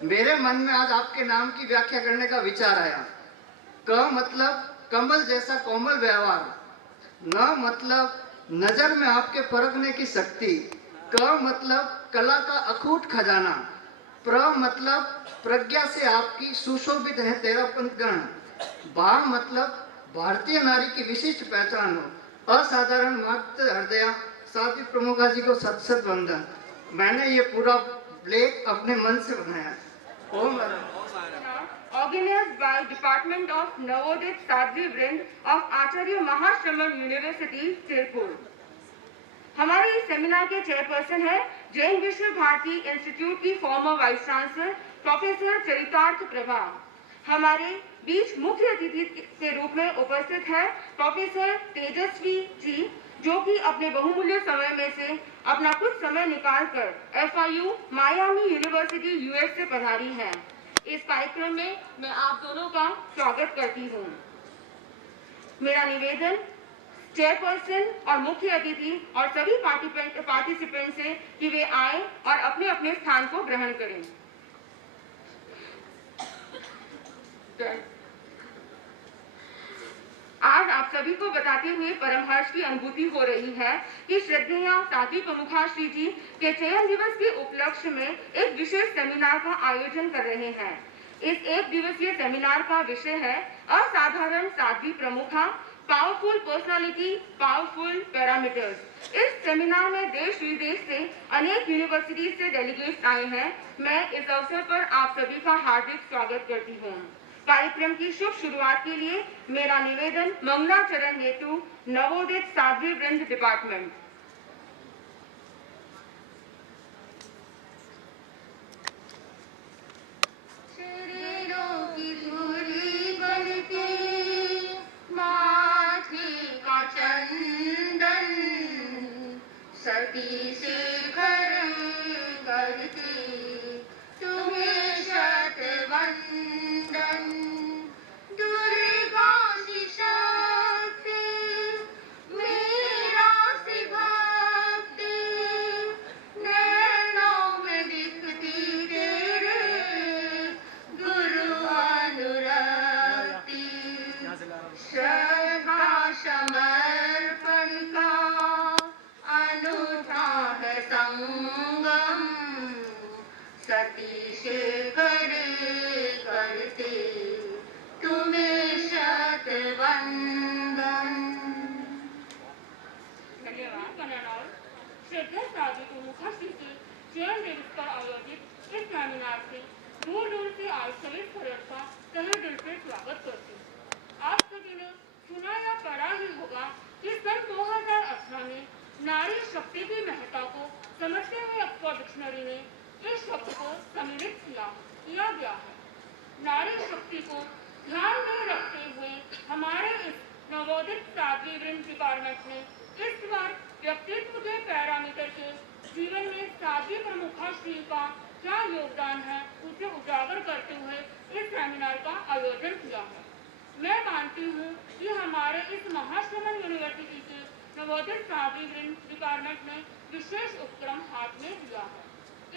मेरे मन में आज आपके नाम की व्याख्या करने का विचार आया। क मतलब कमल जैसा कोमल व्यवहार, न मतलब नजर में आपके परखने की शक्ति, क मतलब कला का अखूट खजाना, प्र मतलब प्रज्ञा से आपकी सुशोभित है तेरा पंथगण, भा मतलब भारतीय नारी की विशिष्ट पहचान हो, असाधारण मात्र हृदय साथी प्रमुखा जी को सत सत वंदन। मैंने ये पूरा लेख अपने मन से बनाया। ओम Organized by Department of Navodit Sadhvi Vrind of Acharya Mahashraman University, Tirupur. हमारे इस सेमिनार के चेयरपर्सन है जैन विश्व भारती इंस्टीट्यूट की फॉर्मर वाइस चांसलर प्रोफेसर चरितार्थ प्रभा। हमारे बीच मुख्य अतिथि के रूप में उपस्थित है प्रोफेसर तेजस्वी जी, जो कि अपने बहुमूल्य समय में से अपना कुछ समय निकालकर FIU मायामी यूनिवर्सिटी US से पधारी हैं। इस कार्यक्रम में मैं आप दोनों का स्वागत करती हूँ। मेरा निवेदन चेयरपर्सन और मुख्य अतिथि और सभी पार्टिसिपेंट से कि वे आए और अपने अपने स्थान को ग्रहण करें। आज आप सभी को बताते हुए परम हर्ष की अनुभूति हो रही है कि श्रद्धेय साध्वी प्रमुखा श्री जी के चयन दिवस के उपलक्ष्य में एक विशेष सेमिनार का आयोजन कर रहे हैं। इस एक दिवसीय सेमिनार का विषय है असाधारण साध्वी प्रमुखा, पावरफुल पर्सनालिटी, पावरफुल पैरामीटर्स। इस सेमिनार में देश विदेश से अनेक यूनिवर्सिटी से डेलीगेट्स आए हैं। मैं इस अवसर पर आप सभी का हार्दिक स्वागत करती हूँ। कार्यक्रम की शुभ शुरुआत के लिए मेरा निवेदन मंगलाचरण हेतु नवोदित साध्वी वृंद डिपार्टमेंट। सती शेखर करती तुम्हें शतवंदन, दुर्गा शक्ति मेरा से भक्ति, नैनों में दिखती तेरे गुरु अनुरक्ति, श्रद्धा समर्पण का अनूठा है संगम, सती शेखर करते तुम्हें शतवंदन। धन्यवाद। श्रद्धा साध्वी प्रमुखा श्री के चयन दिवस पर आयोजित इस सेमिनार से दूर दूर से आए सभी स्टूडेंट्स का तहे दिल से स्वागत करती हूँ। आप सभी ने सुना या पढ़ा ही होगा कि सन 2018 में नारी शक्ति की महत्ता को समझते हुए ऑक्सफोर्ड डिक्शनरी ने इस शब्द को सम्मिलित किया गया है। नारी शक्ति को ध्यान में रखते हुए हमारे इस नवोदित साध्वी वृंद डिपार्टमेंट ने इस बार व्यक्तित्व के पैरामीटर के जीवन में साध्वी प्रमुखा श्री का क्या योगदान है उसे उजागर करते हुए इस सेमिनार का आयोजन किया है। मैं मानती हूँ कि हमारे इस महाश्रमण यूनिवर्सिटी के नवोदित साध्वी वृंद डिपार्टमेंट ने विशेष उपक्रम हाथ में लिया है।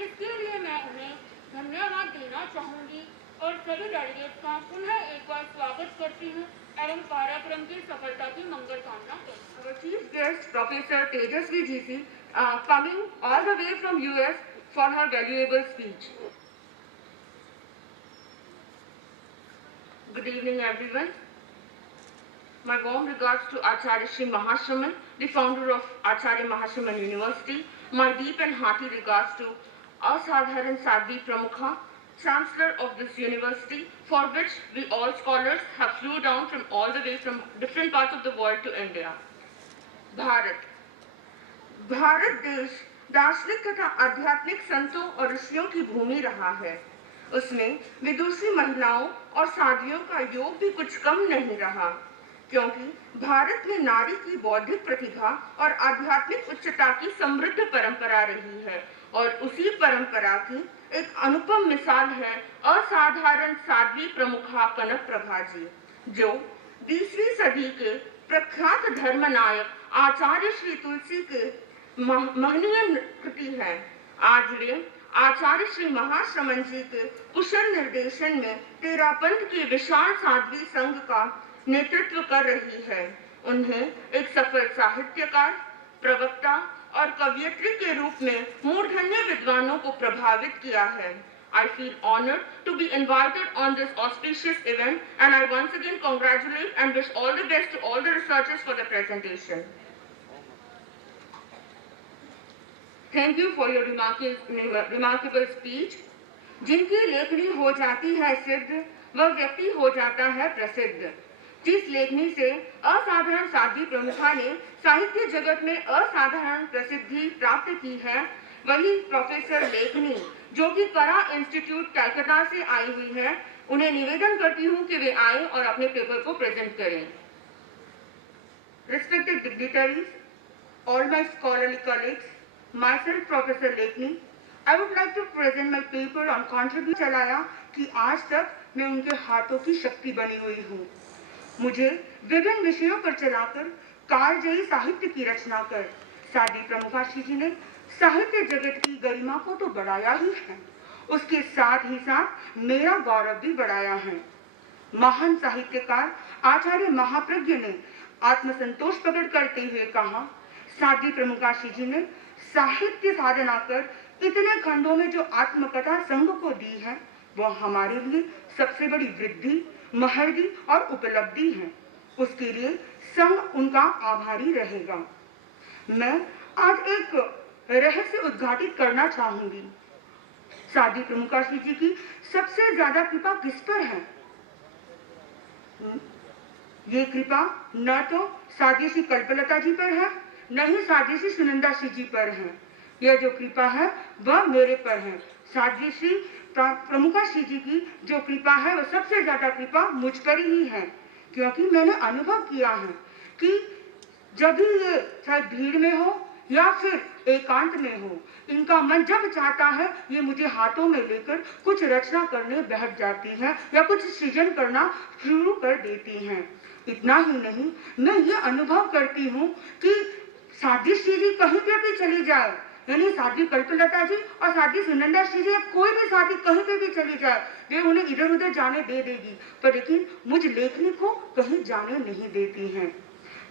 इसके लिए मैं उन्हें धन्यवाद देना चाहूँगी और सभी डेलीगेट्स का पुनः एक बार स्वागत करती हूँ एवं कार्यक्रम की सफलता की मंगल कामना करती हूँ। Our chief guest, Professor Tejasvi GC, coming all the way from US for her valuable speech. Good evening, everyone. My warm regards to Acharya Shri Mahashraman, the founder of Acharya Mahashraman University. My deep and hearty regards to Asadharan Sadhvi Pramukha, Chancellor of this university, for which we all scholars have flew down from all the way from different parts of the world to India. Bharat देश दार्शनिक तथा आध्यात्मिक संतों और ऋषियों की भूमि रहा है। उसमें विदुषी महिलाओं और साध्वियों का योग भी कुछ कम नहीं रहा, क्योंकि भारत में नारी की बौद्धिक प्रतिभा और आध्यात्मिक उच्चता की समृद्ध परंपरा रही है और उसी परंपरा की एक अनुपम मिसाल है असाधारण साध्वी प्रमुखा कनक प्रभा जी, जो 20वीं सदी के प्रख्यात धर्मनायक आचार्य श्री तुलसी के महनीय कृति है। आज वे आचार्य श्री महाश्रमण जी के कुशल निर्देशन में तेरापंथ की विशाल साध्वी संघ का नेतृत्व कर रही है। उन्हें एक सफल साहित्यकार, प्रवक्ता और कवयित्री के रूप में मूर्धन्य विद्वानों को प्रभावित किया है। I feel honored to be invited on this auspicious event, and I once again congratulate and wish all the best to all the researchers for the presentation. Thank you for your remarkable speech. जिनकी लेखनी हो जाती है सिद्ध, वह व्यक्ति हो जाता है प्रसिद्ध। जिस लेखनी से असाधारण साध्वी प्रमुखा ने साहित्य जगत में असाधारण प्रसिद्धि प्राप्त की है, वही प्रोफेसर लेखनी, जो कि करा इंस्टीट्यूट कलकत्ता से आई हुई है, उन्हें निवेदन करती हूँ कि वे आए और अपने पेपर को प्रेजेंट करें। Respected dignitaries, all my scholarly colleagues, myself Professor Lekni, I would like to present my paper on contribution चलाया कि आज तक मैं उनके हाथों की शक्ति बनी हुई हूँ। मुझे विभिन्न विषयों पर चलाकर कालजयी साहित्य की रचना कर साध्वी प्रमुखा श्री जी ने साहित्य जगत की गरिमा को तो बढ़ाया ही है, उसके साथ ही साथ मेरा गौरव भी बढ़ाया है। महान साहित्यकार आचार्य महाप्रज्ञ ने आत्मसंतोष प्रकट करते हुए कहा, साध्वी प्रमुखा श्री जी ने साहित्य साधना कर इतने खंडों में जो आत्मकथा संघ को दी है, वह हमारे लिए सबसे बड़ी वृद्धि, महर्दी और उपलब्धि है। उसके लिए संघ उनका आभारी रहेगा। मैं आज एक रहस्य उद्घाटित करना चाहूंगी। साध्वी प्रमुखा श्री जी की सबसे ज्यादा कृपा किस पर है? ये कृपा न तो साध्वी श्री कल्पलता जी पर है, न ही साध्वी श्री सुनंदा श्री जी पर है। यह जो कृपा है वह मेरे पर है। साध्वी श्री प्रमुखा श्री जी की जो कृपा है वह सबसे ज्यादा कृपा मुझ पर ही है, क्योंकि मैंने अनुभव किया है कि जब भी ये चाहे भीड़ में हो या फिर एकांत में हो, इनका मन जब चाहता है ये मुझे हाथों में लेकर कुछ रचना करने बैठ जाती है या कुछ सृजन करना शुरू कर देती हैं। इतना ही नहीं, मैं ये अनुभव करती हूँ कि साध्वी श्री जी कहीं पे भी चली जाए, यानी साध्वी कल्पलता जी और साध्वी सुनंदा श्री जी, कोई भी साध्वी कहीं पे भी चली जाए, वे उन्हें इधर उधर जाने दे देगी, पर लेकिन मुझ लेखनी को कहीं जाने नहीं देती हैं।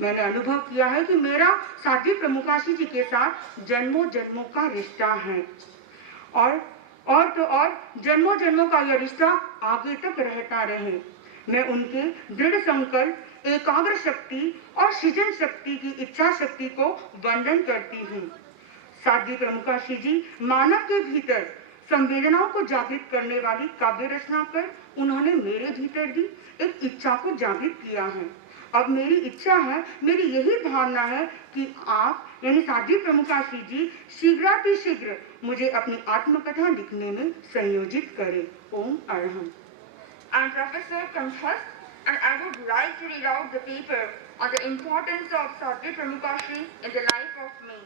मैंने अनुभव किया है कि मेरा साध्वी प्रमुखा श्री जी के साथ जन्मों जन्मों का रिश्ता है और जन्मों जन्मों का यह रिश्ता आगे तक रहता रहे। मैं उनके दृढ़ संकल्प, एकाग्र शक्ति और सृजन शक्ति की इच्छा शक्ति को वंदन करती हूँ। साध्वी प्रमुखा श्री जी मानव के भीतर संवेदनाओं को जागृत करने वाली काव्य रचना कर उन्होंने मेरे भीतर भी एक इच्छा को जागृत किया है। अब मेरी इच्छा है, मेरी यही भावना है कि आप यानी साध्वी प्रमुखा श्री जी शीघ्रातिशीघ्र मुझे अपनी आत्मकथा लिखने में संयोजित करें। ओम Arham. I'm Professor Kanthas, and I would like to read out the paper on the importance of Sathvi Pramukha Shri in the life of me.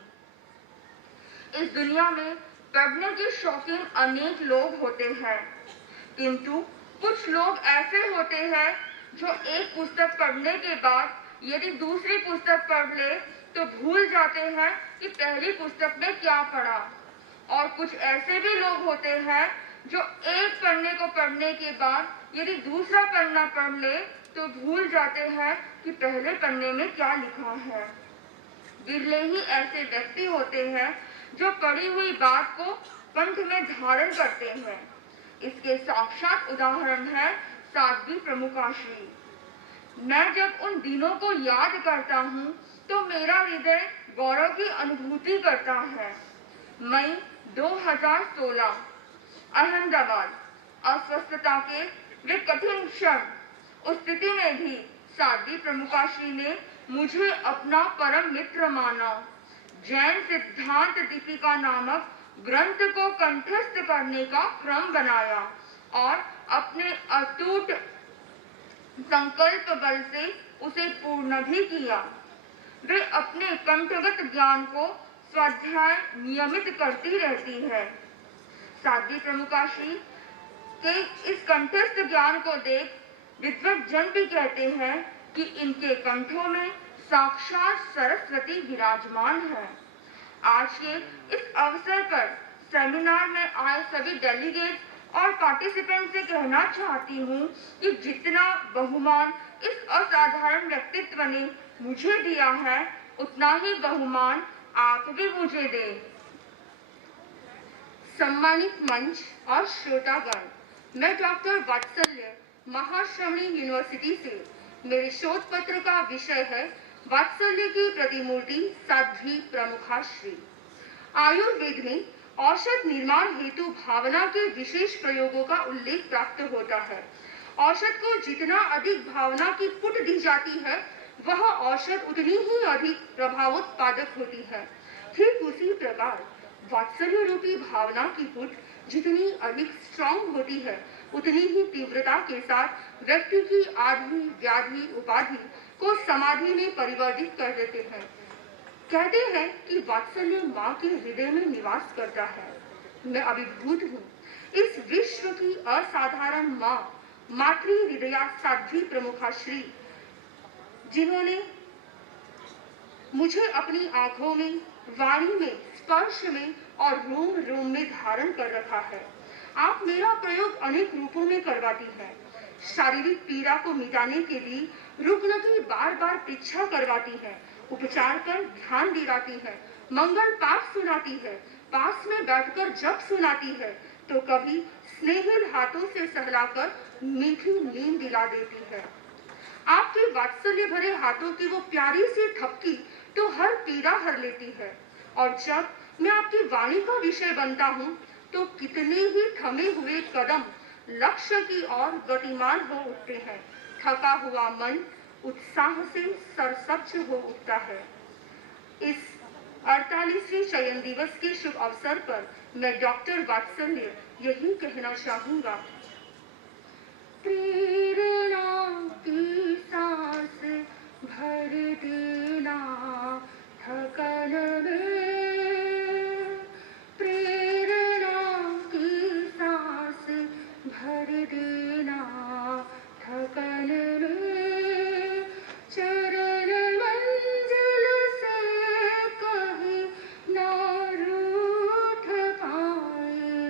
इस दुनिया में पढ़ने के शौकीन अनेक लोग होते हैं, किंतु कुछ लोग ऐसे होते हैं जो एक पुस्तक पढ़ने के बाद यदि दूसरी पुस्तक पढ़ ले तो भूल जाते हैं कि पहली पुस्तक में क्या पढ़ा। और कुछ ऐसे भी लोग होते हैं जो एक पन्ने को पढ़ने के बाद यदि दूसरा पन्ना पढ़ ले तो भूल जाते हैं कि पहले पन्ने में क्या लिखा है। बिरले ही ऐसे व्यक्ति होते हैं जो पढ़ी हुई बात को कंठ में धारण करते हैं। इसके साक्षात उदाहरण है साध्वी प्रमुखा श्री। मैं जब उन दिनों को याद करता हूँ तो मेरा हृदय गौरव की अनुभूति करता है। मई 2016, अहमदाबाद। अस्वस्थता के वे कठिन क्षण, उस स्थिति में भी साध्वी प्रमुखा श्री ने मुझे अपना परम मित्र माना। जैन सिद्धांत दीपिका नामक ग्रंथ को कंठस्थ करने का क्रम बनाया और अपने अटूट संकल्प बल से उसे पूर्ण भी किया। वे अपने कंठगत ज्ञान को स्वाध्याय नियमित करती रहती है। साध्वी प्रमुखा श्री के इस कंठस्थ ज्ञान को देख विद्वत जन भी कहते हैं कि इनके कंठों में साक्षात सरस्वती विराजमान है। आज के इस अवसर पर सेमिनार में आए सभी डेलीगेट्स और पार्टिसिपेंट से कहना चाहती हूँ कि जितना बहुमान इस असाधारण व्यक्तित्व ने मुझे दिया है, उतना ही बहुमान आप भी मुझे दें। सम्मानित मंच और श्रोतागण, मैं डॉक्टर वात्सल्य महाश्रमणी यूनिवर्सिटी से, मेरे शोध पत्र का विषय है वात्सल्य की प्रतिमूर्ति साध्वी प्रमुखाश्री। आयुर्वेद में औषध निर्माण हेतु भावना के विशेष प्रयोगों का उल्लेख प्राप्त होता है। औषध को जितना अधिक भावना की पुट दी जाती है, वह औषध उतनी ही अधिक प्रभावोत्पादक होती है। ठीक उसी प्रकार वात्सल्य रूपी भावना की पुट जितनी अधिक स्ट्रॉन्ग होती है, उतनी ही तीव्रता के साथ व्यक्ति की आदि व्याधि उपाधि को समाधि में परिवर्तित कर देते हैं। कहते हैं कि वात्सल्य माँ के हृदय में निवास करता है। मैं अभिभूत हूँ इस विश्व की असाधारण माँ, मातृ हृदया साध्वी प्रमुखाश्री, जिन्होंने मुझे अपनी आंखों में, वाणी में, स्पर्श में और रोम रोम में धारण कर रखा है। आप मेरा प्रयोग अनेक रूपों में करवाती हैं। शारीरिक पीड़ा को मिटाने के लिए रुग्ण की बार बार परीक्षा करवाती है, उपचार पर ध्यान दिलाती है, मंगल पाठ सुनाती है, पास में बैठकर जप सुनाती है, तो कभी स्नेहिल हाथों से सहलाकर मीठी नींद दिला देती है। आपके वात्सल्य भरे हाथों की वो प्यारी सी थपकी तो हर पीड़ा हर लेती है। और जब मैं आपकी वाणी का विषय बनता हूँ, तो कितने ही थमे हुए कदम लक्ष्य की ओर गतिमान हो उठते हैं। थका हुआ मन उत्साह से सरसब्ज हो उठता है। इस 48वें चयन दिवस के शुभ अवसर पर मैं डॉक्टर वात्सल्य यही कहना चाहूंगा, प्रेरणा की सांस भर देना थकन में, प्रेरणा की सांस भर देना थकन में, चरण मंजिल से कहीं ना रूठ पाए,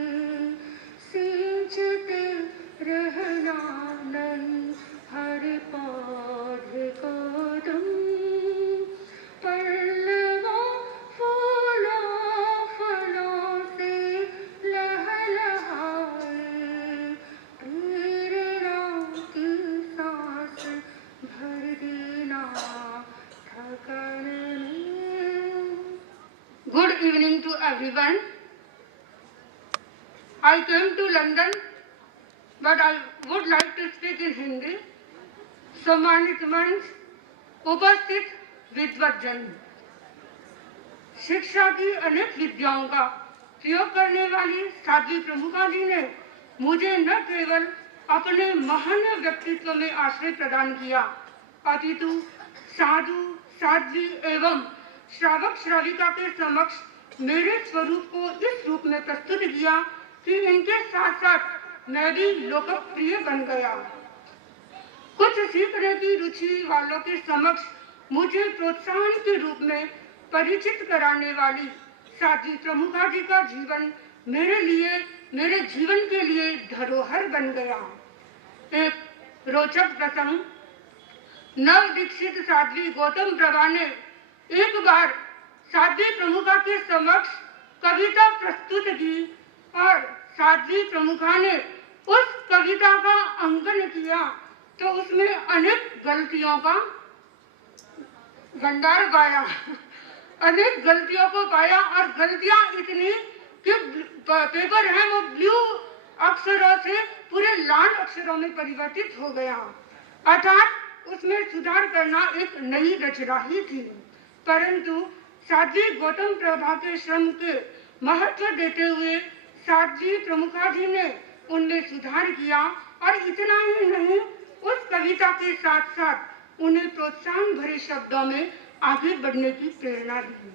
सींचते रहना नहीं हर पौधे को तुम, पल्लवों फूलों फलों से लहलहाए, प्रेरणा की सांस भर देना थकन में। Good evening to everyone. I came to London, but I would like to speak in Hindi. सम्मानित मंच, उपस्थित विद्वज्जन, शिक्षा की अनेक विद्याओं का प्रयोग करने वाली साध्वी प्रमुखा जी ने मुझे न केवल अपने महान व्यक्तित्व में आश्रय प्रदान किया, अपितु साधु साध्वी एवं श्रावक श्राविका के समक्ष मेरे स्वरूप को इस रूप में प्रस्तुत किया कि इनके साथ साथ मैं भी लोकप्रिय बन गया। कुछ सीखने की रुचि वालों के समक्ष मुझे प्रोत्साहन के रूप में परिचित कराने वाली साध्वी प्रमुखा जी का जीवन मेरे जीवन के लिए धरोहर बन गया। एक रोचक प्रसंग, नव दीक्षित साध्वी गौतम प्रभा ने एक बार साध्वी प्रमुखा के समक्ष कविता प्रस्तुत की और साध्वी प्रमुखा ने उस कविता का अंकन किया तो उसमें अनेक गलतियों का भंडार पाया, अनेक गलतियों को पाया और गलतियां इतनी कि पेपर है वो ब्लू अक्षरों से पूरे लाल अक्षरों में परिवर्तित हो गया। अर्थात उसमें सुधार करना एक नई रचना ही थी। परंतु साध्वी गौतम प्रभा के श्रम के महत्व देते हुए साध्वी प्रमुखा जी ने उनमें सुधार किया और इतना ही नहीं, उस कविता के साथ साथ उन्हें प्रोत्साहन भरे शब्दों में आगे बढ़ने की प्रेरणा दी।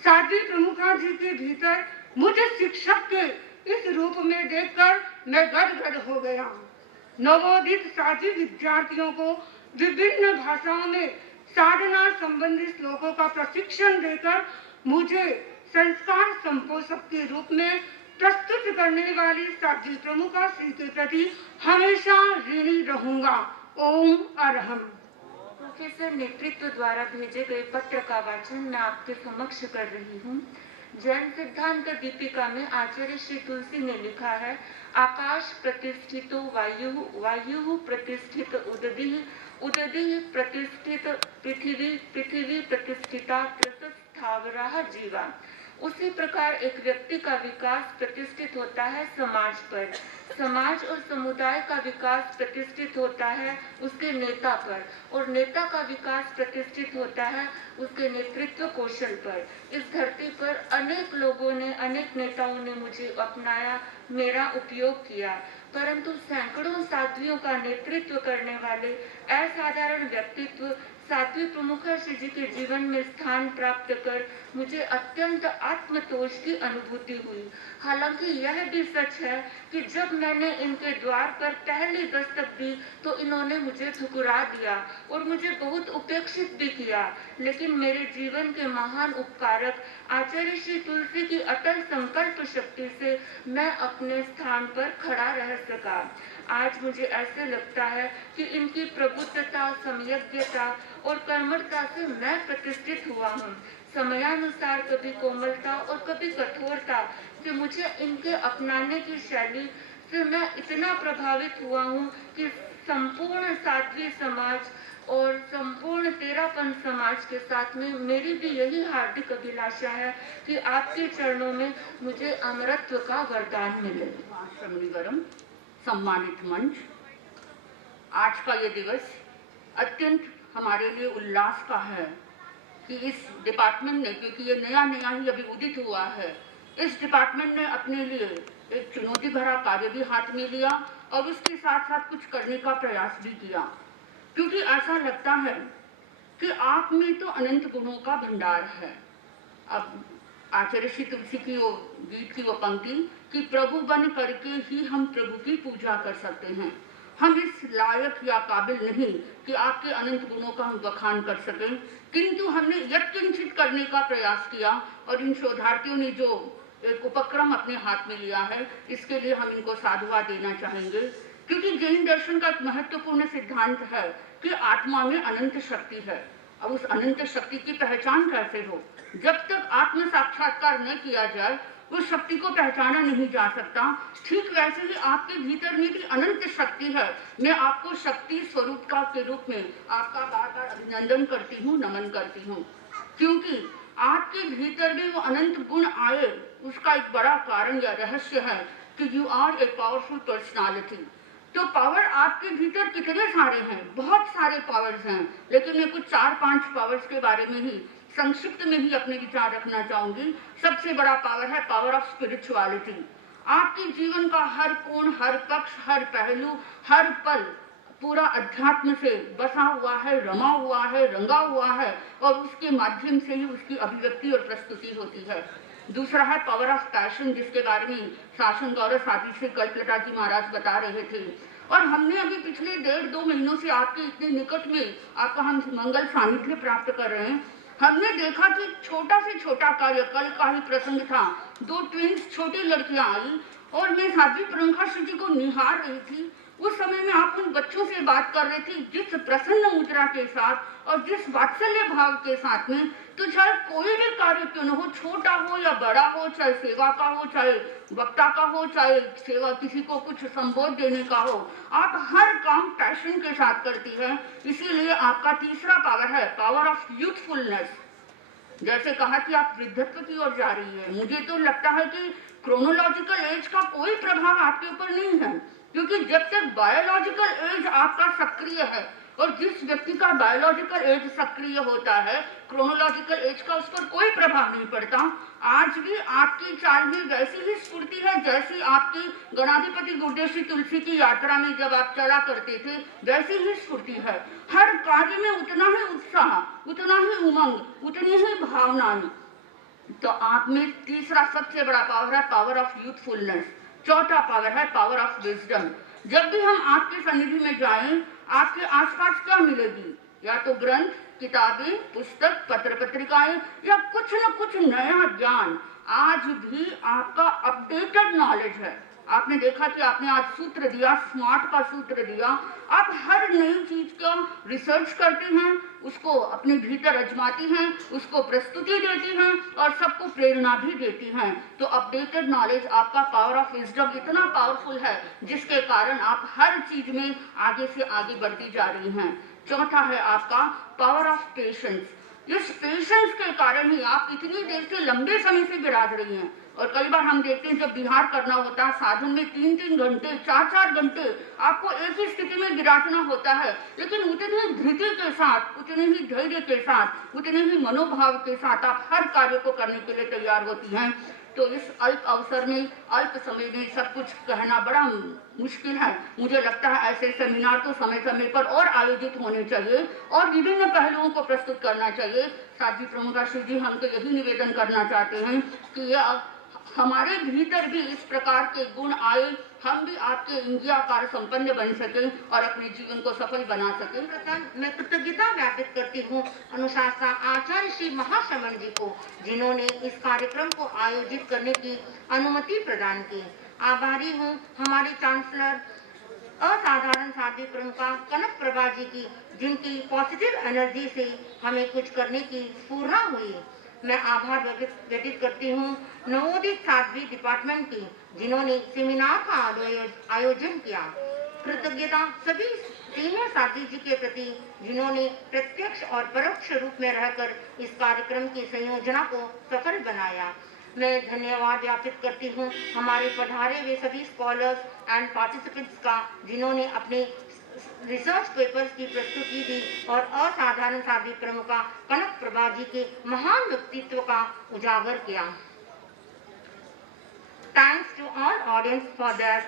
साध्वी प्रमुखा जी के भीतर मुझे शिक्षक के इस रूप में देखकर मैं गदगद हो गया। नवोदित साध्वी विद्यार्थियों को विभिन्न भाषाओं में साधना संबंधी श्लोकों का प्रशिक्षण देकर मुझे संस्कार संपोषक के रूप में प्रस्तुत करने वाली साध्वी प्रमुखा श्री के प्रति हमेशा ऋणी रहूंगा। ओम अरहम। प्रोफेसर नेतृत्व द्वारा भेजे गए पत्र का वाचन मैं आपके समक्ष कर रही हूँ। जैन सिद्धांत दीपिका में आचार्य श्री तुलसी ने लिखा है, आकाश प्रतिष्ठितो वायु, वायु प्रतिष्ठित उदधि, उदधि प्रतिष्ठित पृथ्वी, पृथ्वी प्रतिष्ठिता स्थावराः जीवा। उसी प्रकार एक व्यक्ति का विकास प्रतिष्ठित होता है समाज पर, समाज और समुदाय का विकास प्रतिष्ठित होता है उसके नेता पर, और नेता का विकास प्रतिष्ठित होता है उसके नेतृत्व कौशल पर। इस धरती पर अनेक लोगों ने, अनेक नेताओं ने मुझे अपनाया, मेरा उपयोग किया, परंतु सैकड़ों साध्वियों का नेतृत्व करने वाले असाधारण व्यक्तित्व साध्वी प्रमुखा श्री जी के जीवन में स्थान प्राप्त कर मुझे अत्यंत आत्मतोष की अनुभूति हुई। हालांकि यह भी सच है कि जब मैंने इनके द्वार पर पहली दस्तक दी तो इन्होंने मुझे ठुकरा दिया और मुझे बहुत उपेक्षित भी किया, लेकिन मेरे जीवन के महान उपकारक आचार्य श्री तुलसी की अटल संकल्प शक्ति से मैं अपने स्थान पर खड़ा रह सका। आज मुझे ऐसे लगता है कि इनकी प्रबुद्धता, समयज्ञता और कर्मठता से मैं प्रतिष्ठित हुआ हूँ। समयानुसार कभी कोमलता और कभी कठोरता से मुझे इनके अपनाने की शैली से मैं इतना प्रभावित हुआ हूँ कि संपूर्ण साध्वी समाज और संपूर्ण तेरापन समाज के साथ में मेरी भी यही हार्दिक अभिलाषा है कि आपके चरणों में मुझे अमरत्व का वरदान मिले। श्रमणीवरम, सम्मानित मंच, आज का ये दिवस अत्यंत हमारे लिए उल्लास का है कि इस डिपार्टमेंट ने, क्योंकि ये नया नया ही अभी उदित हुआ है, इस डिपार्टमेंट ने अपने लिए एक चुनौती भरा कार्य भी हाथ में लिया और उसके साथ साथ कुछ करने का प्रयास भी किया, क्योंकि ऐसा लगता है कि आप में तो अनंत गुणों का भंडार है। अब आचार्य श्री तुलसी की वो गीत की वो पंक्ति कि प्रभु बन करके ही हम प्रभु की पूजा कर सकते हैं। हम इस लायक या काबिल नहीं कि आपके अनंत गुणों का हम बखान कर सकें, किंतु हमने यत्किंचित करने का प्रयास किया और इन शोधार्थियों ने जो एक उपक्रम अपने हाथ में लिया है, इसके लिए हम इनको साधुवाद देना चाहेंगे। क्योंकि जैन दर्शन का एक महत्वपूर्ण सिद्धांत है कि आत्मा में अनंत शक्ति है। अब उस अनंत शक्ति की पहचान कैसे हो? जब तक आत्म साक्षात्कार न किया जाए उस शक्ति को पहचाना नहीं जा सकता। ठीक वैसे ही आपके भीतर में भी अनंत शक्ति है। मैं आपको शक्ति स्वरूप का के रूप में आपका बार बार अभिनंदन करती हूँ, नमन करती हूँ, क्योंकि आपके भीतर में वो अनंत गुण आए, उसका एक बड़ा कारण या रहस्य है कि you are a powerful personality. तो पावर आपके भीतर कितने सारे हैं? बहुत सारे पावर्स हैं, लेकिन मैं कुछ 4-5 पावर्स के बारे में ही संक्षिप्त में ही अपने विचार रखना चाहूंगी। सबसे बड़ा पावर है पावर ऑफ स्पिरिचुअलिटी। आपके जीवन का हर कोण, हर पक्ष, हर पहलू, हर पल पूरा अध्यात्म से बसा हुआ है, रमा हुआ है, रंगा हुआ है और उसके माध्यम से ही उसकी अभिव्यक्ति और प्रस्तुति होती है। दूसरा है पावर ऑफ पैशन, जिसके बारे में शासन गौरव साथी से कल्पलता जी महाराज बता रहे थे। और हमने अभी पिछले 1.5-2 महीनों से आपके इतने निकट में आपका हम मंगल सानिध्य प्राप्त कर रहे हैं। हमने देखा कि छोटा से छोटा कार्य, कल का ही प्रसंग था, 2 ट्विंस छोटी लड़कियां आई और मैं साध्वी प्रमुखा श्री जी को निहार रही थी। उस समय में आप उन बच्चों से बात कर रहे थे जिस प्रसन्न मुद्रा के साथ और जिस वात्सल्य भाव के साथ में। तो चाहे कोई भी कार्य क्यों न हो, छोटा हो या बड़ा हो, चाहे सेवा का हो, चाहे वक्ता का हो, चाहे सेवा किसी को कुछ संबोध देने का हो, आप हर काम पैशन के साथ करती है। इसीलिए आपका तीसरा पावर है पावर ऑफ यूथफुलनेस। जैसे कहा कि आप वृद्धत्व की ओर जा रही है, मुझे तो लगता है कि क्रोनोलॉजिकल एज का कोई प्रभाव आपके ऊपर नहीं है, क्योंकि जब तक बायोलॉजिकल एज आपका सक्रिय है और जिस व्यक्ति का बायोलॉजिकल एज सक्रिय होता है, क्रोनोलॉजिकल एज का उस पर कोई प्रभाव नहीं पड़ता। आज भी आपकी चाल में वैसी ही स्फूर्ति है जैसी आपकी गणाधिपति गुरुदेव श्री तुलसी की यात्रा में जब आप चला करते थे, वैसी ही स्फूर्ति है। हर कार्य में उतना ही उत्साह, उतना ही उमंग, उतनी ही भावनाएं। तो आप में तीसरा सबसे बड़ा पावर है पावर ऑफ यूथफुलनेस। चौथा पावर है पावर ऑफ विजडम। जब भी हम आपके सन्निधि में जाएं, आपके आसपास क्या मिलेगी? या तो ग्रंथ, किताबें, पुस्तक, पत्र पत्रिकाएं या कुछ न कुछ नया ज्ञान आज भी आपका अपडेटेड नॉलेज है। आपने देखा कि आपने आज सूत्र दिया, स्मार्ट का सूत्र दिया। आप हर नई चीज का रिसर्च करती हैं, उसको अपने भीतर अजमाती हैं, उसको प्रस्तुति देती हैं और सबको प्रेरणा भी देती हैं। तो अपडेटेड नॉलेज, आपका पावर ऑफ विजडम इतना पावरफुल है जिसके कारण आप हर चीज में आगे से आगे बढ़ती जा रही हैं। चौथा है आपका पावर ऑफ पेशेंस। इस पेशेंस के कारण ही आप इतनी देर से, लंबे समय से विराज रही हैं। और कई बार हम देखते हैं जब बिहार करना होता है साधन में 3-3 घंटे, 4-4 घंटे आपको एक ही स्थिति में विराजना होता है, लेकिन उतनी धृति के साथ, उतने ही धैर्य के साथ, उतने ही मनोभाव के साथ आप हर कार्य को करने के लिए तैयार होती हैं। तो इस अल्प अवसर में, अल्प समय में सब कुछ कहना बड़ा मुश्किल है। मुझे लगता है ऐसे सेमिनार तो समय समय पर और आयोजित होने चाहिए और विभिन्न पहलुओं को प्रस्तुत करना चाहिए। साथ ही प्रमुख श्री जी, हम तो यही निवेदन करना चाहते हैं कि ये हमारे भीतर भी इस प्रकार के गुण आए, हम भी आपके इंद्रियाकार संपन्न बन सके और अपने जीवन को सफल बना सके। प्रथम मैं कृतज्ञता ज्ञापित करती हूँ अनुशासन आचार्य श्री महाश्रमण जी को, जिन्होंने इस कार्यक्रम को आयोजित करने की अनुमति प्रदान की। आभारी हूँ हमारी चांसलर असाधारण साथी प्रमुखा कनक प्रभा जी की, जिनकी पॉजिटिव एनर्जी से हमें कुछ करने की स्फूर्णा हुई। मैं आभार व्यक्त करती हूँ नवोदित साध्वी डिपार्टमेंट की, जिन्होंने सेमिनार का आयोजन किया। कृतज्ञता सभी सीनियर साथी जी के प्रति, जिन्होंने प्रत्यक्ष और परोक्ष रूप में रहकर इस कार्यक्रम की संयोजना को सफल बनाया। मैं धन्यवाद ज्ञापित करती हूँ हमारे पधारे हुए सभी स्कॉलर्स एंड पार्टिसिपेंट्स का, जिन्होंने अपने रिसर्च पेपर्स की प्रस्तुति दी और असाधारण साथी प्रमुखा कनक प्रभा जी के महान व्यक्तित्व का उजागर किया। Thanks to all audience for there